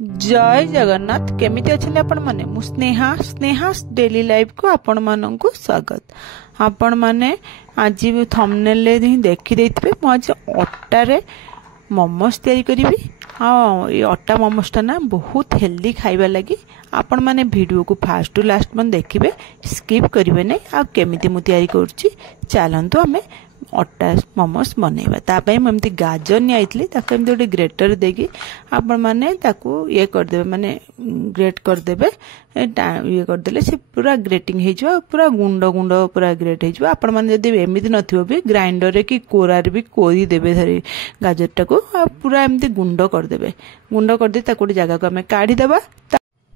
जय जगन्नाथ केमिति अच्छे आपण माने मु स्नेहा स्नेहा डेली लाइफ को आपण मानक स्वागत। आपण माने आज थंबनेल रे देखि देथिबे मु आज अट्टा रे मोमोस तैयारी करी। हाँ ये अट्टा मोमोस टा ना बहुत हेल्दी खाइबा लगी। आपण माने वीडियो को फास्ट टू लास्ट मन देखिबे, स्किप करिवे नै। आ केमिति मु तैयारी करछि चलंतु आमे अट्टा मोमोस बनैबा। तापय म एमती गाजर नि आइतली ताको एमती गोटे ग्रेटर देकी आपण माने ताको ये कर देबे, माने ग्रेट कर देबे। ये कर देले से पूरा ग्रेटिंग हे जवा, पूरा गुंड गुंड पूरा ग्रेट हे जवा। आपण माने जदी एमिति नथिबो भी ग्राइंडर रे की कोरा रे भी कोरी देबे धरी गाजर टाको पूरा एमती गुंड कर देबे। गुंड कर दे ताको जगह को हमें काढी देबा।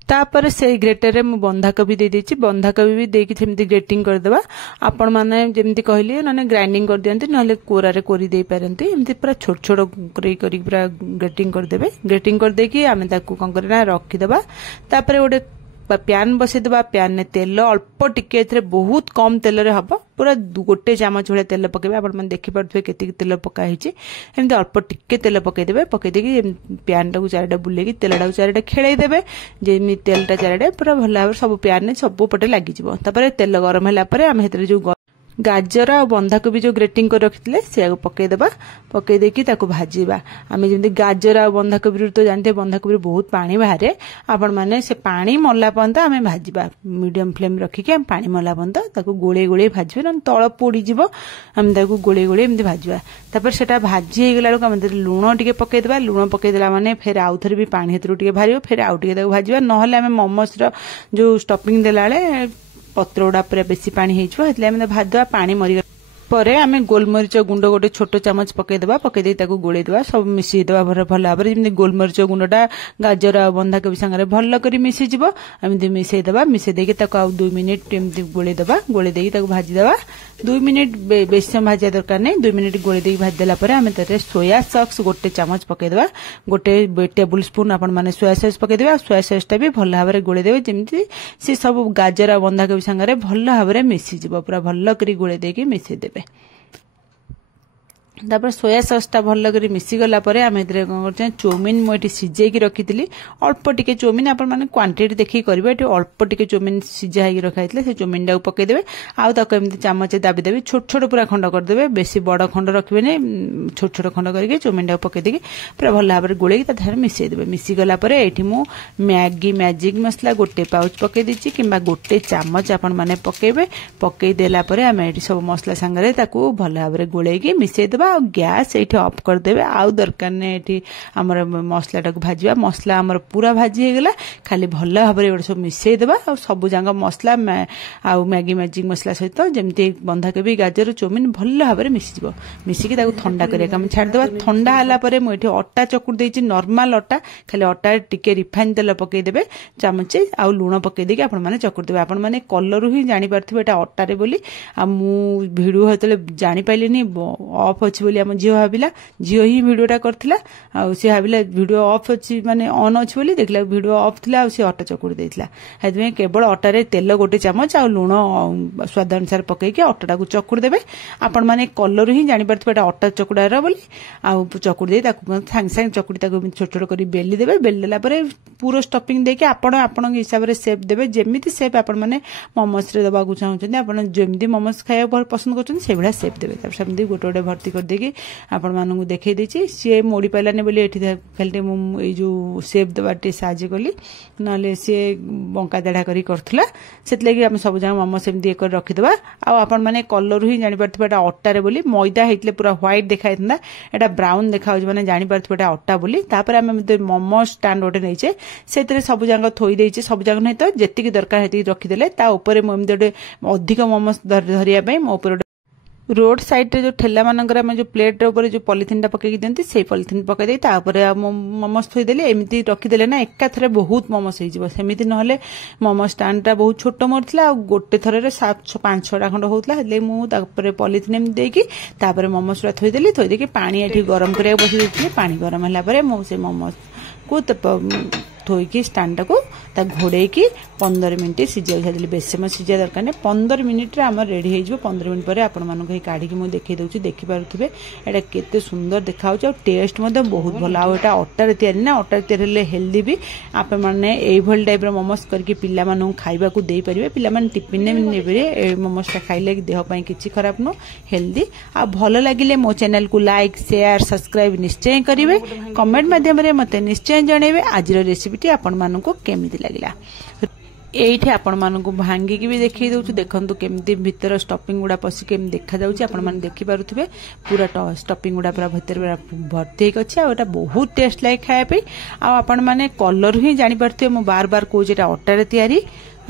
तापर से ग्रेटर रे मु बंधाकोबी दे देछि, बंधाकोबी भी देकी सेमती ग्रेटिंग कर देबा। आपण माने जेमती कहली माने ग्राइंडिंग कर दियंती नले कोरा रे कोरी दे पारंती। एमती पूरा छोट छोट करी पूरा ग्रेटिंग कर देबे। ग्रेटिंग कर देकी आमे ताकू कोन करना रखी देबा। तापर गोटे प्यान बसै देबा। प्यान ने तेल अल्प टिके एथरे बहुत कम तेल रे हबो, पूरा गोटे चामच भले तेल पकेबे। आपण मन देखि परथबे केति तेल पका हिची। एमती अल्प टिके तेल पकै देबे। पकै देकी प्यान टाकू चारटा बुलेकी तेल टाकू चारटा खेळै देबे। जेमि तेल टा चारटा पूरा भला सब प्यान ने सब पटे लागि जिवो। तापर तेल गरम होला परे आमे हेतरे जो गाजर और बंधाकोबी जो ग्रेटिंग कर रखिले से पकई देबा। पकई देकी ताको भाजीबा। आमे जेमती गाजर और बंधाकोबी तो जानते बंधाकोबी बहुत पानी बाहरे। आपण माने से पानी मला पंत आमे भाजीबा। मीडियम फ्लेम रखी के पानी मला पंत ताको गोळे गोळे भाजीबे, न तळ पोडी जिवो। आमे ताको गोळे गोळे एमती भाजीबा। तापर सेटा भाजी हे गेला लोक आमे लूण टिके पकई देबा। लूण पकई देला माने फेर आउ थरे भी पानी हेतरु टिके भारिबो। फेर आउ टिके ताको भाजीबा। नहले आमे मोमोस रो जो स्टफिंग देलाले पत्र गुड़ा पूरा बेसी पानी हो भाजवा। पानी मरी परे आमे गोलमरीच गुंड गोटे छोट चामच पकई देबा। पकई दे ताको गोळै देबा, सब मिसि देबा भल भाबरे। जेमि गोलमरीच गुंडटा गाजर आ बंधाकोबी संगे भल करी मिसि जिवो। एमि मिसै देबा। मिसै देके ताको आ 2 मिनिट एमि गोळै देबा। गोळै देकी ताको भाजी देबा। 2 मिनिट बेसी समय भाजिया दरकार नै। 2 मिनिट गोळै देकी भाजी देला परे आमे तरे सोया सॉस गोटे चामच पकई देबा। गोटे टेबल स्पून आपण माने सोया सॉस पकई देबा। सोया सॉस टा भी भल भाबरे गोळै देबे, जेमि से सब गाजर आ बंधाकोबी संगे भल भाबरे मिसि जिवो। पूरा भल करी गोळै देकी मिसै देबे। तापर सोया सॉस टा भल करी मिसी गला परे आमे एतरे कोन करछे चौमिन मु एटी सिझे की रखितली। अल्प टिके चौमिन आपण माने क्वांटिटी देखि करबे। एटी अल्प टिके चौमिन सिझा ही रखाइतले से चौमिन टा पकई देबे। आ ताको एमती चामच दाबी देबे। छोट छोट पूरा खंड कर देबे, बेसी बड़ खंड रखबे नै। छोट छोट खंड करके चौमिन टा पकई देकी पूरा भल भाबरे गोळे की ताथार मिसै देबे। मिसी गला परे एठी मु मैगी मैजिक मसला गोटे पाउच पकई दिछि, किबा गोटे चामच आपण माने पकईबे। पकई देला परे आमे एठी सब मसला संगे ताको भल भाबरे गोळे की मिसै देबा। गैस एठी ऑफ कर देबे। आउ दरकार ने एठी हमर मसला टाको भाजीबा। मसला हमर पूरा भाजी हे गेला, खाली भल भाबरे एड सब मिसै देबा। आ सब जांगा मसला आउ मैगी मैजिक मसला सहित जेमती बंधाकोबी गाजर चौमिन भल भाबरे मिसि जिवो। मिसि की ताको ठंडा करिया काम छाड़ देबा। ठंडा हला परे मु एठी अट्टा चकुड़ देछि, नॉर्मल अट्टा। खाली अट्टा टिके रिफाइन तेल पकई देबे चामचे, आउ लूण पकई देके आपण माने चकुड़ देबे। आपण माने कलर ही जानि पारथिबे एटा अट्टा रे बोली। आ मु वीडियो हेतले जानि पाइलेनी ऑफ अछि बोली। झील भाविला, झील ही भिडियोटा करथिला। आ से भाविला भिडियो ऑफ अछि माने ऑन अछि बोली, देखला भिडियो ऑफ थिला। आ से अट्टा चकुड़ी देथिला। हेतमे केवल अट्टा रे तेल गोटे चामच आ लूण स्वाद अनुसार पकई के अट्टा को चकुड़ी देबे। आपण माने कलर ही जानि पारथिबे एटा अट्टा चकुड़ा रा बोली। आ चकुड़ी दे ताको सांग सांग चकुड़ी ताको छोट छोट करी बेली देबे। बेली देला परे पूरा स्टफिंग देके आपण आपण हिसाब रे शेप देबे। जेमिति शेप आपण माने मोमोस रे दबा को चाहउछन, आपण जेमिति मोमोस खाया बहुत पसंद करछन से भला शेप देबे। तब सेमिति गोटे गोटे भर्ती कर देके आपण मानू देखई देछि। सी मोड़ी पाइलाने बोली एठी खाली मु ए जो शेप देबाटे साजे कली, नले सी बंका देढ़ा करी करथला। सेत लागि हम सब जांग मोमोस एमदी एक रखि देबा। आ आपण माने कलर ही जानि परथबे एटा अट्टा रे बोली। मैदा हेतले पूरा व्हाइट देखाइतना, एटा ब्राउन देखाउ माने जानि परथबे एटा अट्टा बोली। तापर हम मोमोस स्टैंड गोटे नैचे, सेतरे सब जांग थोई देछि। सब जांग नै तो जेतिकी दरकार हेति रखि देले। ता ऊपर मु एमदी गोटे अधिक मोमोस धरिया पई मो ऊपर रोड साइड रे जो ठेला मानकर में जो प्लेट ऊपर जो पॉलिथिन टा पकई दियंती से पॉलिथिन पकई दे तापर मोमोस थोई देले। एमिति रखी देले ना एका थरे बहुत मोमोस हो जिवो। सेमिति नहले मोमोस स्टैंड टा बहुत छोट मोरथिला। आ गोटे थरे रे 5-6टा खंड होतला। हेले मु तापर पॉलिथिन एम देकी तापर मोमोस रा थोई देली। थोई देकी पानी एठी गरम करिया बसि देथिले। पानी गरम हला परे मु से मोमोस को थोईकी स्टैंड को घोड़े 15 मिनिट सिझा छाड़ी बेस समय सिझा दरकार नहीं 15 मिनिट आम रेडी हो 15 मिनिट पर आपण मानक काढ़ी मुझे देखी दूसरी देखिपे एटा केते सुंदर देखा टेस्ट बहुत भल आटा अटार तैयारी ना अटार तैयारी हेल्दी भी आप मैंने टाइप मोमोज करके पिला खाइबा को दे पारे पिला टिफिन ने मोमोज खाइले देहपाई किसी खराब नुह हेल्दी आ भल लगे मो चैनल को लाइक शेयर सब्सक्राइब निश्चय करेंगे कमेंट माध्यम मत निश्चय जनइबे आज रेसिपीटी आपण मानक केमिति लागला एठी आपण मानक भांगिकी भी देखी दउछु देखंतु केमती भीतर स्टफिंग गुडा पसी केम देखा जाउछि आपण मान देखि पारुथिबे पूरा स्टफिंग गुडा पूरा भीतर भर्ती होक अछि आ एटा बहुत टेस्ट लागे खाया पे आ आपण माने कलर ही जानि पारथिबे मो बार बार को जेटा अटा रे तयारी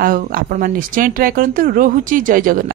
आ आपण मान निश्चय ट्राई करंतु रोहुछि जय जगन्नाथ।